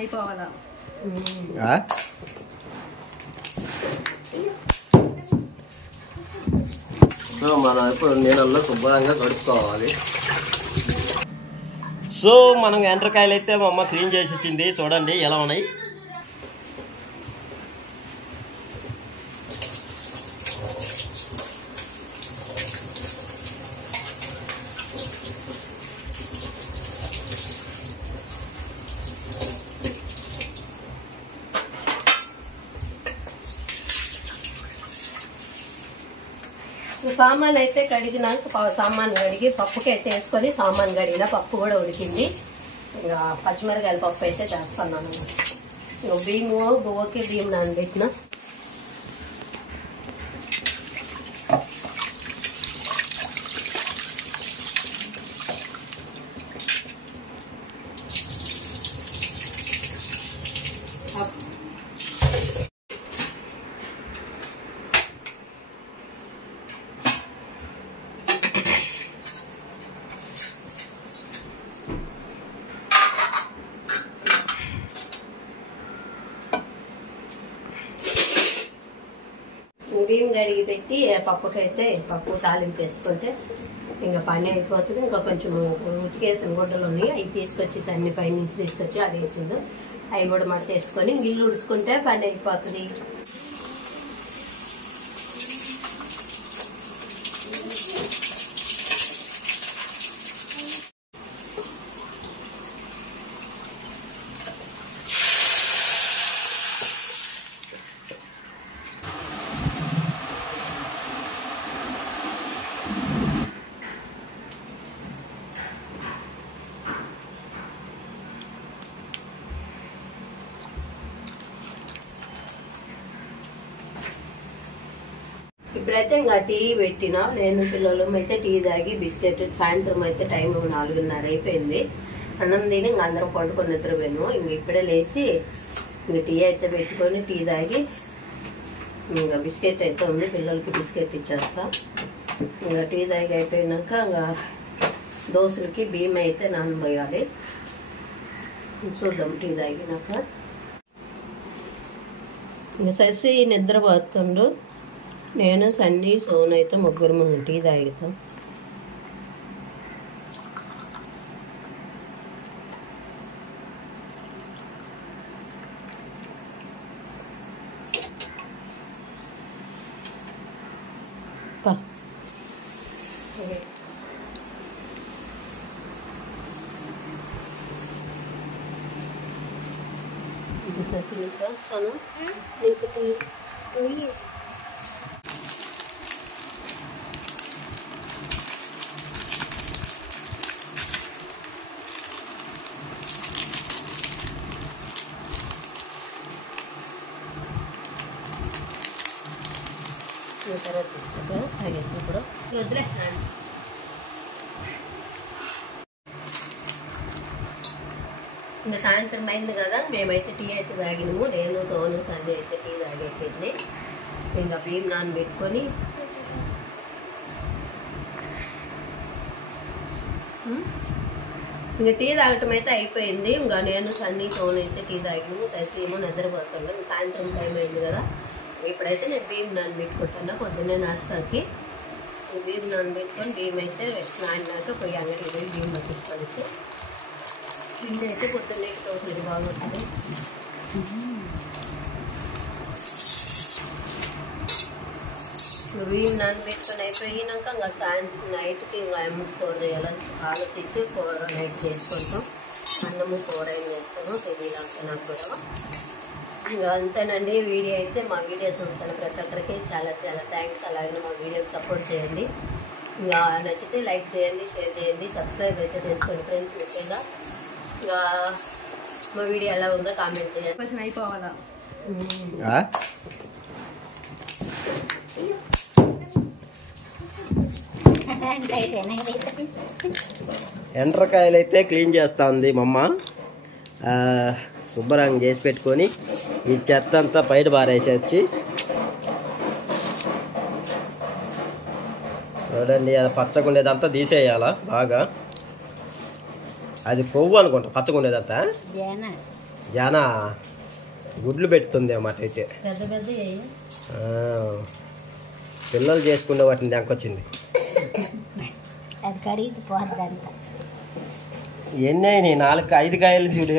అయిపోవాలా మనం ఇప్పుడు నీళ్ళల్లో శుభ్రంగా కడుక్కోవాలి. సో మనం ఎండ్రకాయలు అయితే మా అమ్మ క్లీన్ చేసి ఇచ్చింది. చూడండి ఎలా ఉన్నాయి. సామాన్ అయితే కడిగినాక సామాన్ కడిగి పప్పుకి అయితే వేసుకొని సామాన్ కడిగిన పప్పు కూడా ఉడికింది. ఇంకా పచ్చిమిరకాయల పప్పు అయితే చేస్తున్నాను. బియ్యము బువ్వకి బియ్యం నానబెట్టిన. బియ్యం కడిగి పెట్టి పప్పుకైతే పప్పు తాలింపు వేసుకుంటే ఇంకా పని అయిపోతుంది. ఇంకా కొంచెం ఉతికేసిన గుడ్డలు ఉన్నాయి, అవి తీసుకొచ్చేసి అన్ని పై నుంచి తీసుకొచ్చి అవి వేసిండు. అవి కూడా మడత వేసుకొని గిల్లు ఉడుచుకుంటే పని అయిపోతుంది. ఇప్పుడైతే ఇంకా టీ పెట్టినా. నేను పిల్లలు అయితే టీ తాగి బిస్కెట్. సాయంత్రం అయితే టైం 4:30 అయిపోయింది. అన్నం తిని ఇంక అందరం పండుకొని నిద్రపోయాను. ఇంక ఇప్పుడే లేచి ఇంక టీ అయితే పెట్టుకొని టీ తాగి ఇంకా బిస్కెట్ అయితే ఉంది, పిల్లలకి బిస్కెట్ ఇచ్చేస్తా. ఇంకా టీ తాగి అయిపోయినాక ఇంకా దోశలకి బియ్యం అయితే నానబోయాలి. చూద్దాం టీ తాగినాక. ఇంకా ససి నిద్రపోతుండు. నేను సన్నీ సోన్ అయితే ముగ్గురు టీ తాగుతాం. సోను తర్వాత తీసుకుంటా తాగేసినప్పుడు వదిలే. ఇంకా సాయంత్రం అయింది కదా, మేమైతే టీ అయితే తాగినాము. నేను సోను సండే అయితే టీ తాగేసింది. ఇంకా బియ్యం నానబెట్టుకొని ఇంకా టీ తాగటం అయితే అయిపోయింది. ఇంకా నేను సన్నీ సోను అయితే టీ తాగినాము. అయితే ఏమో నిద్రపోతాను. సాయంత్రం టైం అయింది కదా. ఇప్పుడైతే నేను బియ్యం నానబెట్టుకుంటున్నా పొద్దున్నే నాష్టాకి. బియ్యం నానబెట్టుకొని బియ్యం అయితే నానినాక పోయి అంగడికి పోయి బియ్యం పట్టించుకోవచ్చు. పిండి అయితే పొద్దున్నే దోశలు బాగుంటుంది. బియ్యం నానబెట్టుకొని అయిపోయినాక ఇంకా సాయంత్రం నైట్కి ఇంకా కూర చేయాలని ఆలోచించి కూర నైట్ చేసుకుంటాం. అన్నము కూర ఏం చేస్తామో తెలియదు అంత నాకు కూడా. ఇంకా అంతేనండి వీడియో అయితే. మా వీడియో చూస్తున్న ప్రతి ఒక్కరికి చాలా చాలా థ్యాంక్స్. అలాగే మా వీడియోకి సపోర్ట్ చేయండి. ఇంకా నచ్చితే లైక్ చేయండి, షేర్ చేయండి, సబ్స్క్రైబ్ అయితే చేసుకోండి ఫ్రెండ్స్. ముఖ్యంగా ఇంకా మా వీడియో ఎలా ఉందో కామెంట్ చేయండి. కొంచెం అయిపోవాలా ఎండ్రకాయలు అయితే క్లీన్ చేస్తా ఉంది మా అమ్మ. శుభ్రంగా చేసి పెట్టుకొని ఈ చెత్త అంతా బయట బారేసి చూడండి. అది పచ్చగుండేదంతా తీసేయాలా బాగా. అది కొవ్వు అనుకుంటా పచ్చగుండేదంతా. జానా గుడ్లు పెడుతుంది అన్నమాట అయితే. పెద్ద పెద్ద పిల్లలు చేసుకునే వాటిని దెంకొచ్చింది. అది కడిగి పోద్దంట. ఎన్ని అయినాయి? 4-5 కాయలు చూడు.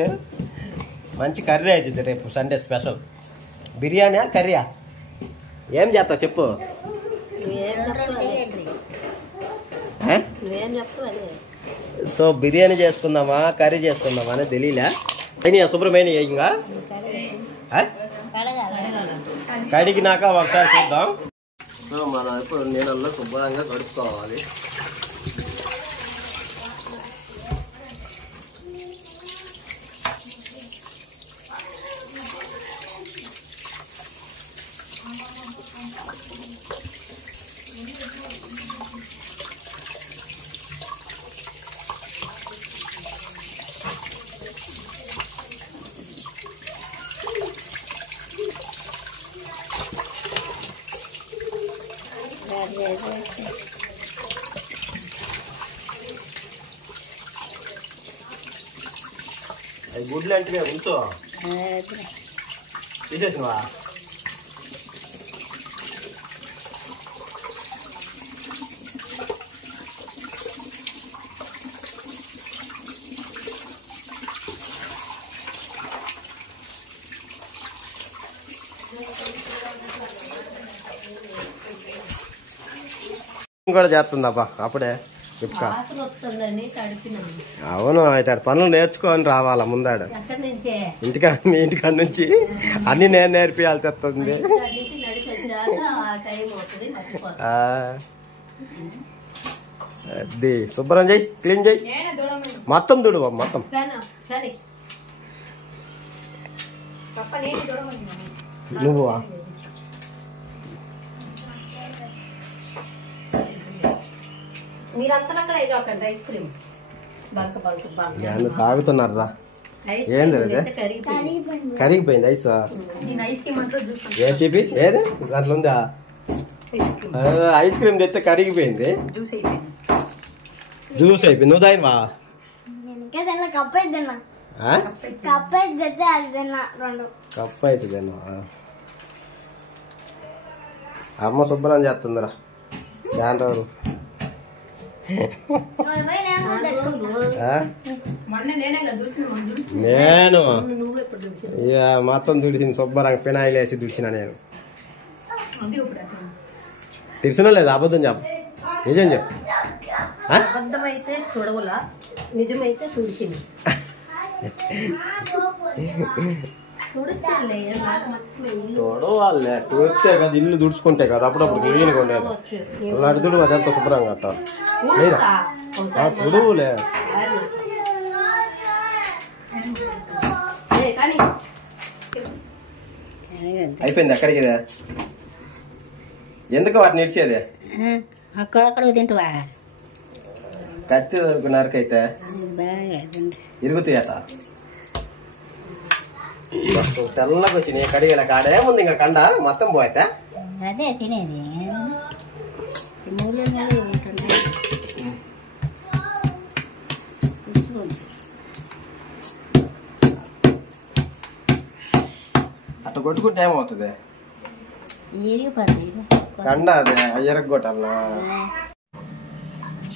మంచి కర్రీ అవుతుంది రేపు సండే స్పెషల్. బిర్యానీ కర్రీయా? ఏం చేస్తావు చెప్పు. సో బిర్యానీ చేసుకుందామా కర్రీ చేసుకుందామా అని తెలియలే. అయినా శుభ్రమైన ఇంకా కడిగినాక ఒకసారి చూద్దాం. సో మనం ఇప్పుడు నీళ్ళల్లో శుభ్రంగా కడుక్కోవాలి. అవి గుడ్లు అంటే ఉంచు తీసేసినవా? కూడా చేస్తుందబ్బా అప్పుడే చెప్తా. అవును ఇటు పనులు నేర్చుకొని రావాలా ముందాడు. ఇంటికాడ నుంచి అన్ని నేను నేర్పియాల్సి వస్తుంది. అది శుభ్రం చెయ్యి, క్లీన్ చెయ్యి, మొత్తం దుడు మొత్తం. నువ్వు తాగుతున్నారా? ఏంది కరిగిపోయింది ఐస్. ఏ చూపి ఏది దాంట్లో ఉందా? ఐస్ క్రీమ్ తెస్తే కరిగిపోయింది. జ్యూస్ అయిపోయింది. నువ్వు తాగినవా? కప్పు అయితే తిన్నా. అమ్మ శుభ్రం చేస్తుందిరా చాలా రోజులు. నేను ఇక మొత్తం దుడిసింది శుభ్రంగా పినాయిలు వేసి దుడిసిన. నేను తెలిసినా లేదు. అబద్ధం చెప్పు, నిజం చెప్పు. అబద్ధమైతే చూడవులా, నిజమైతే తుడిచింది. తోడవాళ్ళే తుడితే కదా ఇల్లు దుడుచుకుంటే కదా అప్పుడప్పుడు క్లీన్గా ఉండేది. అలాంటి దుడు అదంతా శుభ్రంగా అట్ట తుడువులే. అయిపోయింది అక్కడికి. ఎందుకు వాటిని ఇడిచేదే? అక్కడక్కడ తింటావా? కత్తి దొరుకున్నారకైతే ఇరుగుతాయట. తెల్లగా వచ్చినాయి కడిగేలా కాడే ముందు ఇంకా కండ మొత్తం పోతే అదే తినేది. అట్లా కొట్టుకుంటే ఏమవుతుంది? కండ అదే ఎరగొట్టాలనా?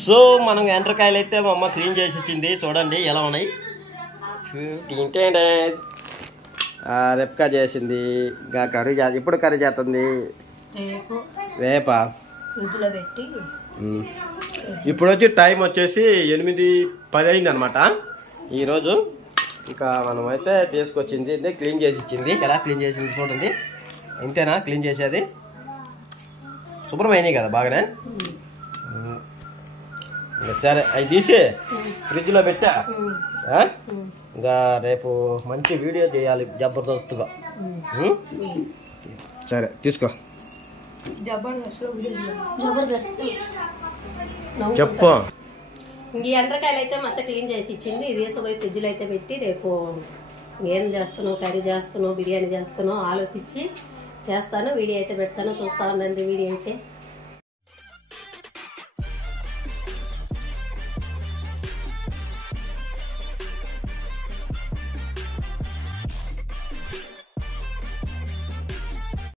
సో మనం ఎండ్రకాయలు అయితే మా అమ్మ క్లీన్ చేసి ఇచ్చింది. చూడండి ఎలా ఉన్నాయి. రెప్కా చేసింది. ఇంకా కర్రీ ఇప్పుడు కర్రీ చేస్తుంది. రేపా ఇప్పుడు వచ్చి టైం వచ్చేసి 8:10 అయింది అనమాట ఈరోజు. ఇంకా మనం అయితే తీసుకొచ్చింది క్లీన్ చేసి ఇచ్చింది. ఎలా క్లీన్ చేసింది చూడండి. ఇంతేనా క్లీన్ చేసేది? శుభ్రమైనవి కదా బాగానే. సరే అవి తీసి ఫ్రిడ్జ్లో పెట్టా. ఇంకా రేపు మంచి వీడియో చేయాలి జబర్దస్త్గా. సరే తీసుకో చెప్పు. ఈ ఎండ్రకాయలు అయితే మొత్తం క్లీన్ చేసి ఇచ్చింది. ఇది పోయి ఫ్రిడ్జ్లో అయితే పెట్టి రేపు ఏం చేస్తున్నావు, కర్రీ చేస్తున్నావు, బిర్యానీ చేస్తున్నావు ఆలోచించి చేస్తాను. వీడియో అయితే పెడతాను, చూస్తా ఉండండి వీడియో అయితే.